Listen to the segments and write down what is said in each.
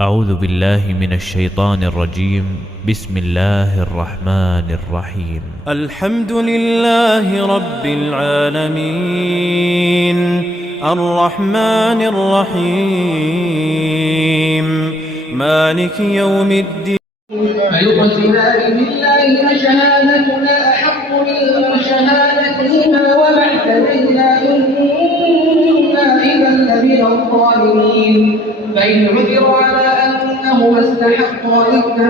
أعوذ بالله من الشيطان الرجيم. بسم الله الرحمن الرحيم. الحمد لله رب العالمين الرحمن الرحيم مالك يوم الدين. فيقسمان بالله شهادتنا أحق من شهادتهما وما اعتدينا إنا إذا لمن الظالمين. فإن عثر على أنهما استحقا إثما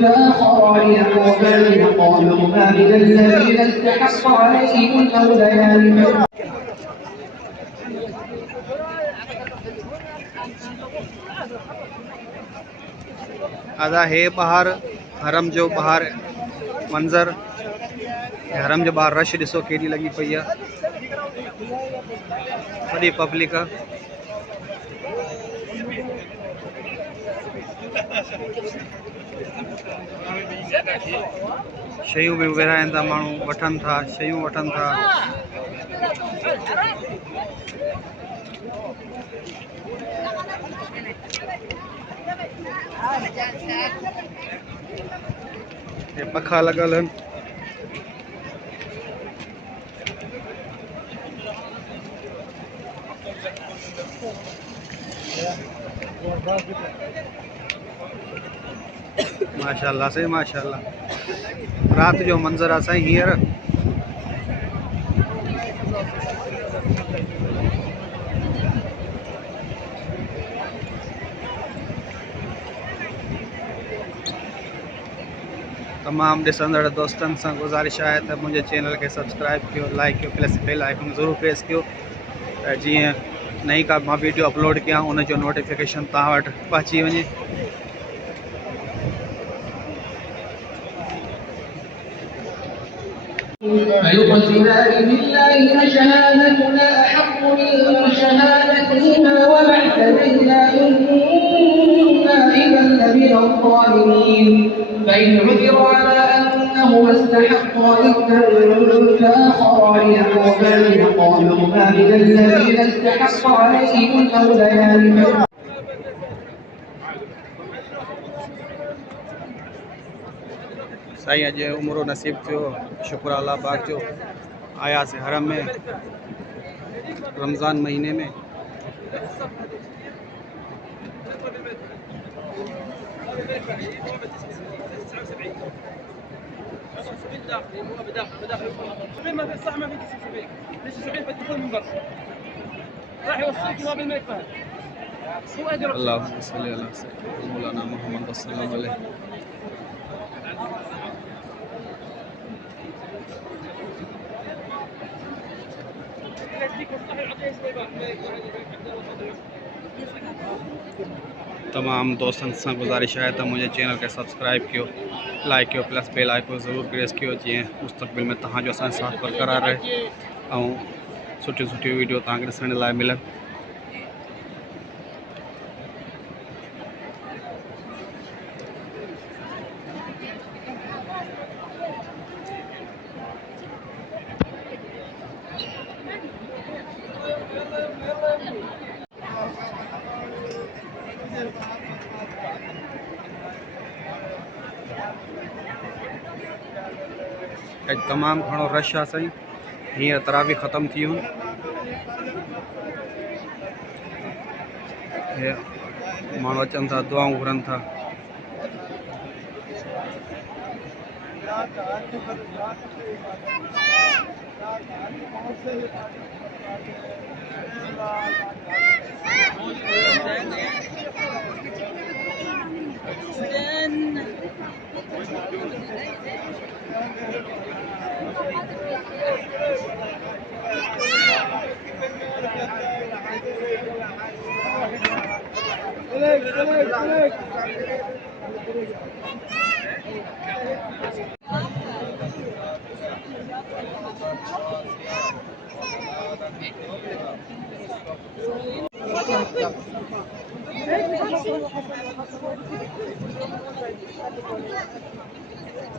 فآخران يقومان قالهما من الذين استحق عليهم الأوليان. अदा हे ॿाहिरि हरम जो ॿाहिरि मंज़र, हरम जो ॿाहिरि रश ॾिसो केॾी लॻी पई आहे, वॾी पब्लिक आहे। शयूं बि विरहाइनि था, माण्हू वठनि था, शयूं वठनि था। ये पखा लगल है। माशाल्लाह से माशाल्लाह, रात जो मंजर आहे साईं हींअर। तमाम ॾिसंदड़ दोस्तनि सां गुज़ारिश आहे त मुंहिंजे चैनल खे सब्सक्राइब कयो, लाइक कयो, प्लस बेल आइकन ज़रूरु प्रेस कयो त जीअं नई का मां वीडियो अपलोड कयां उन जो नोटिफिकेशन तव्हां वटि पहुची वञे। فيقسمان بالله شهادتنا أحق من شهادتهما وما اعتدينا إنا إذا لمن الظالمين. فإن عثر على أنهما استحقا إثما فآخران يقومان قالهما من الذين استحق عليهم الأوليان. साईं अॼु उमिरो नसीब थियो, शुक्र अल्लाह पाक जो, आयासीं हरम में रमज़ान महीने में। अल्लाहुम्मा सल्ली अला सय्यिदना मौलाना मुहम्मद सल्लल्लाहु अलैहि। तमाम दोस्तनि सां गुज़ारिश आहे त मुंहिंजे चैनल खे सब्सक्राइब कयो, लाइक कयो, प्लस बेल आइकन ज़रूरु प्रेस कयो जीअं मुस्तक़बिल में तव्हांजो असांजो साथ बरक़रार रहे ऐं सुठियूं सुठियूं वीडियो तव्हांखे ॾिसण लाइ मिलनि। अॼु तमामु घणो रश आहे साईं, हींअर तरावी ख़तमु थी वियूं। माण्हू अचनि था, दुआऊं घुरनि था।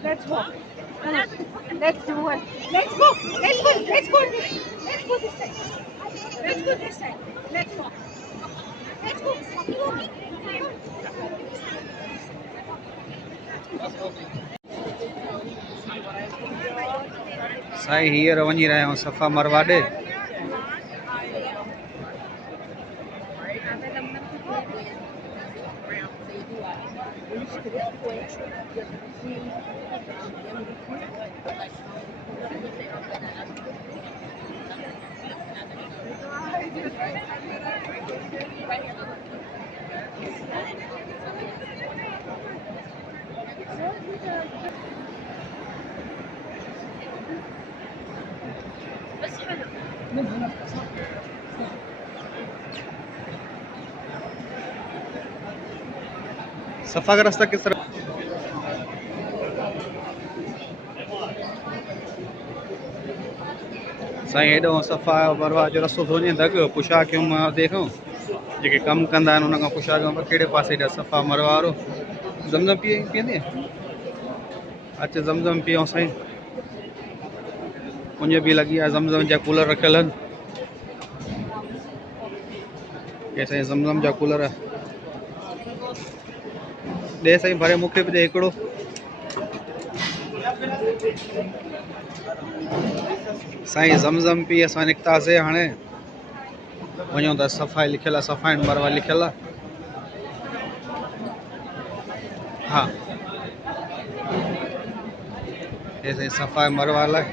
Let's go. Let's do one. Let's go. Let's go. Let's go. Let's go this side. Let's go this side. Let's go. Let's go. Walking, walking. Sai हींअर वञी रहिया आहियूं सफ़ा मरवा ॾे। सफ़ा का रास्ता किस तरह? साईं हेॾो सफ़ा मरवा जो रस्तो थो वञे दग पुछा कयूं मां देखूं जेके कमु कंदा आहिनि उन खां पुछा कयूं कहिड़े पासे ॾिया सफ़ा मरवा वारो ज़मज़म पीअंदी अच ज़मज़म पीऊं साईं। मुंहिंजे बि लॻी आहे ज़मज़म जा कूलर रखियल आहिनि के साईं ज़मज़म जा कूलर ॾे साईं भरे मूंखे बि ॾे हिकिड़ो। साईं ज़मज़म पी असां निकितासीं हाणे वञूं था सफ़ाई लिखियल आहे सफ़ा एंड मरवा लिखियल आहे। हा हे साईं सफ़ा मरवा लाइ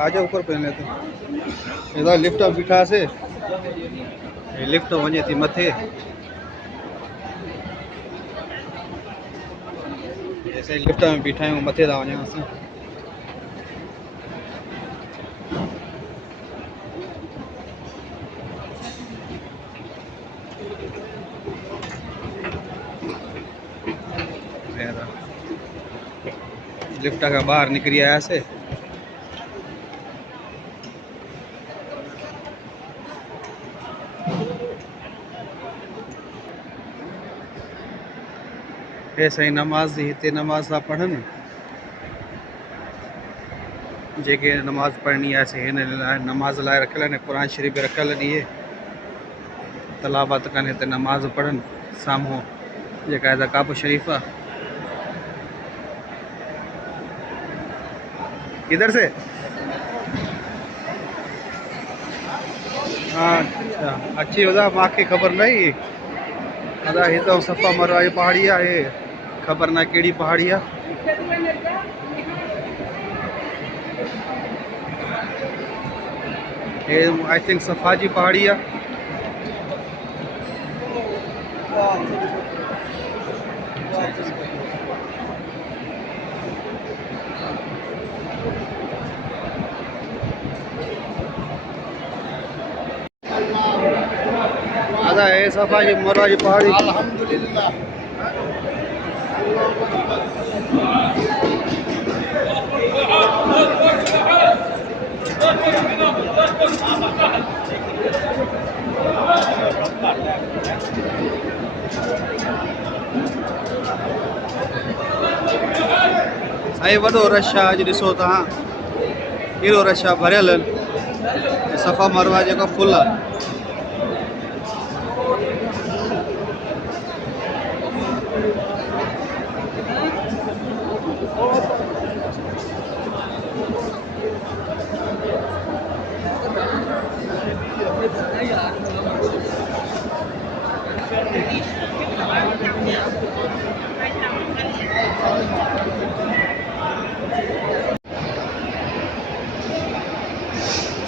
आजा ऊपर पहले तो इधर लिफ्ट में बिठा से लिफ्ट वञे थी मथे ऐसे लिफ्ट में बीठा आहियूं मथे था वञूं असां। लिफ्ट का बाहर निकली आयासीं हे साईं नमाज़ हिते नमाज़ था पढ़नि जेके नमाज़ पढ़नी आहे से हिन लाइ नमाज़ लाइ रखियल आहिनि क़ुर शरीफ़ बि रखियल आहिनि इहे तलावत कनि हिते नमाज़ पढ़नि साम्हूं जेका आहे काबो शरीफ़ आहे। इधर से हाँ अच्छा अच्छी वजह मांखे ख़बर नहीं अदा हितां सफ़ा मरवा जी पहाड़ी आहे ख़बर ना कहिड़ी पहाड़ी आहे। हे आई थिंक सफ़ा जी पहाड़ी आहे। अदा हे सफ़ा जी मरवा जी पहाड़ी अल्हम्दुलिल्लाह। साईं वॾो रश आहे अॼु ॾिसो तव्हां केॾो रश आहे भरियल आहिनि सफ़ा मरवा जेको फुल आहे।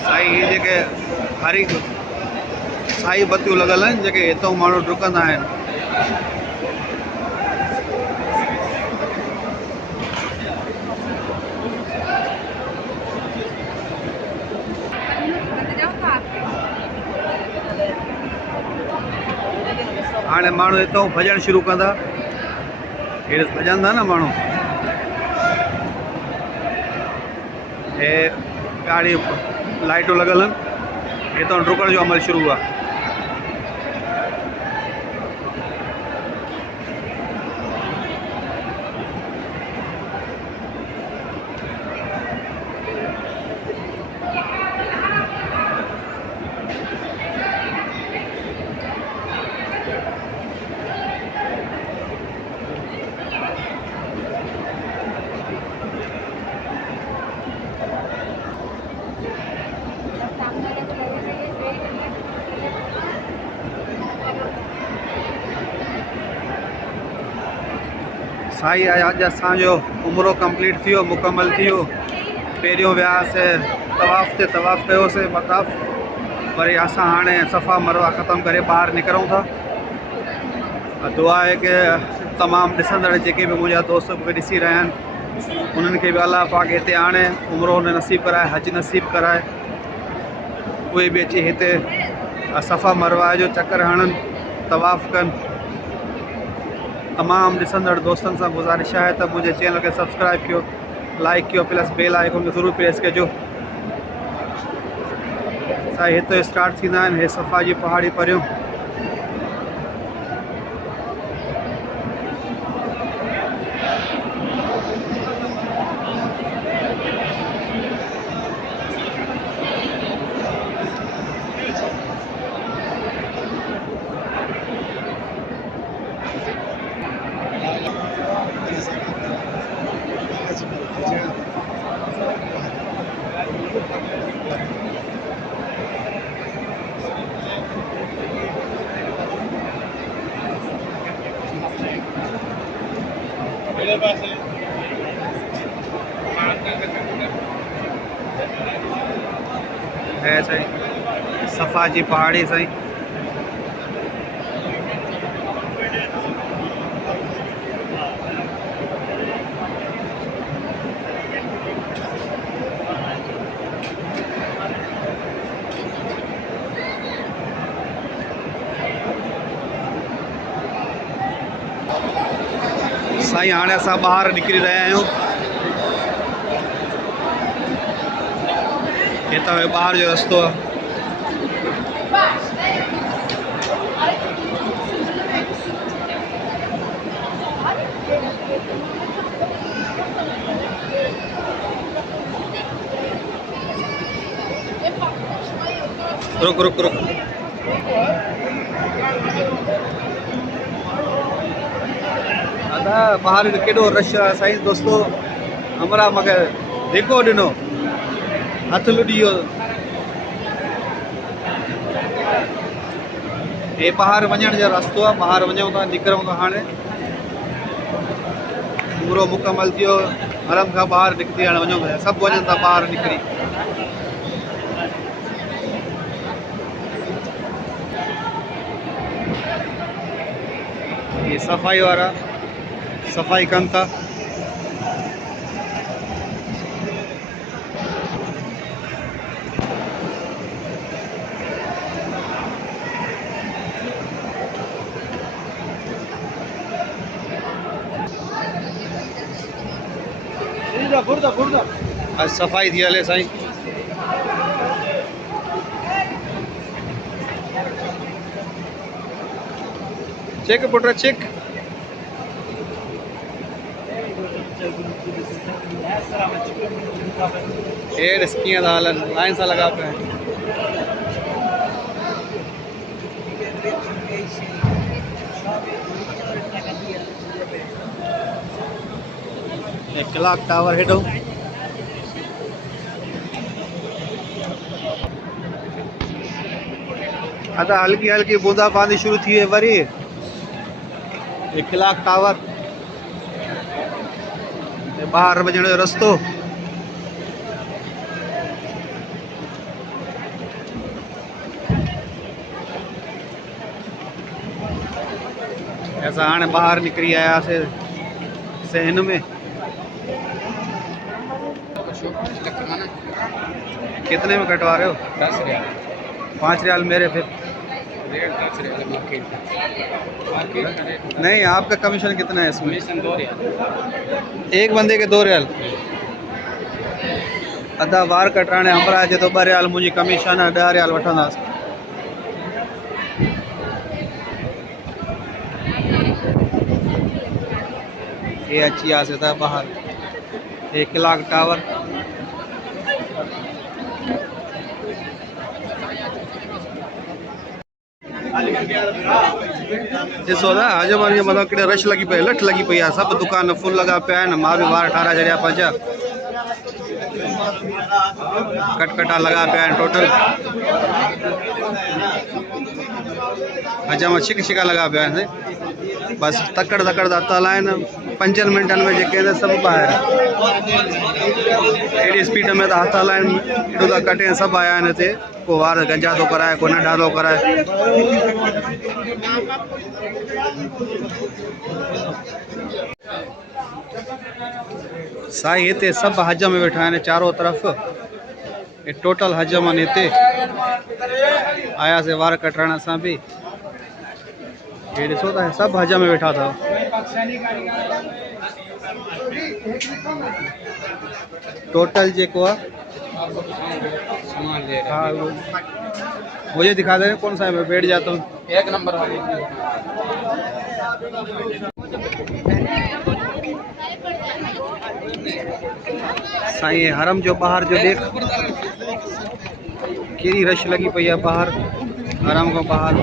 साईं ये जेके हरी साई बत्तियूं लॻल आहिनि जेके हितां माण्हू डुकंदा आहिनि। हाणे माण्हू हितां भॼणु शुरू कंदा हेॾे भॼंदा न माण्हू हे गाड़ी लाइटूं लॻल आहिनि हितां डुकण जो अमल शुरू आहे। साईं अॼु असांजो उमिरो कंप्लीट थी वियो, मुकमल थी वियो। पहिरियों वियासीं तवाफ़ ते तवाफ़ कयोसीं मताफ़, वरी असां हाणे सफ़ा मरवा ख़तमु करे ॿाहिरि निकिरूं था। दुआ आहे कि तमामु ॾिसंदड़ जेके बि मुंहिंजा दोस्त मूंखे ॾिसी रहिया आहिनि उन्हनि खे बि अलाह पाक हिते आणे उमिरो नसीब कराए, हज नसीब कराए, उहे बि अची हिते सफ़ा मरवा जो चकर हणनि, तवाफ़ कनि। तमामु ॾिसंदड़ दोस्तनि सां गुज़ारिश आहे त मुंहिंजे चैनल खे सब्सक्राइब कयो, लाइक कयो, प्लस बेल आइकन खे ज़रूरु प्रेस कजो। साईं हिते स्टार्ट थींदा आहिनि हे सफ़ा जी पहाड़ी परियूं। है साईं सफ़ा जी पहाड़ी साईं। साईं हाणे असां ॿाहिरि निकिरी रहिया आहियूं। हितां ॿाहिरि जो रस्तो आहे। रुक रुक रुक दादा ॿाहिरि केॾो रश आहे साईं। दोस्तो हमरा मूंखे धिको ॾिनो, हथ लुॾी वियो। हे ॿाहिरि वञण जो रस्तो आहे, ॿाहिरि वञूं था, निकिरूं था। हाणे पूरो मुकमल थी वियो, हरम खां ॿाहिरि निकिरी हाणे वञूं था, सभु वञनि था ॿाहिरि निकिरी। ये सफ़ाई वारा सफ़ाई कनि था। आज सफ़ाई थी हले साईं। Check put check. हेर कीअं था हलनि, लाइन सां लॻा पिया आहिनि। क्लॉक टावर हेॾो अदा हल्की हल्की बूंदा बांदी शुरू थी वई। वरी क्लॉक टावर, ॿाहिरि वञण जो रस्तो। असां हाणे ॿाहिरि निकिरी आयासीं हिन में। कितने में कटवा रहे हो? 10 रियाल। 5 रियाल मेरे फिर। Rate 10 riyal market. नहीं आपका कमीशन कितना है इसमें? Commission 2 riyal. एक बंदे के 2 रियाल। अदा वार कटाने हमरा अचे तो 2 रियाल मुझी कमीशन है, 10 रियाल वठंदासीं। ये अची वियासीं था ॿाहिरि। ये क्लॉक टावर। ॾिसो था हजमान जो मतिलबु केॾा रश लॻी पई, लठ लॻी पई आहे। सभु दुकान फुल लॻा पिया आहिनि। मां बि वार ठाराए छॾिया 5 कटकटा लॻा पिया आहिनि टोटल। हज में छिक छिका लगा पिया आहिनि बस तकड़ तकड़ दा तल आहिनि 5 मिंटनि में जेके आहिनि सभु ॿाहिरि एॾी स्पीड में था हथ हलाइनि एॾो था कटे सभु आया आहिनि हिते को वार गंजा थो कराए को नंढा थो कराए साईं हिते सभु हज में वेठा आहिनि चारों तरफ़ ये टोटल हज मन हिते आयासीं वार कटण असां बि ये ॾिसो था सभु हज में वेठा अथव टोटल जेको आहे सामान ले रहे हाँ मुझे दिखा दे कौन सा है मैं बैठ जाता हूँ हैं। 1 नंबर वाली साईं हरम जो बाहर जो देख केड़ी रश लगी पई है बाहर हरम को बाहर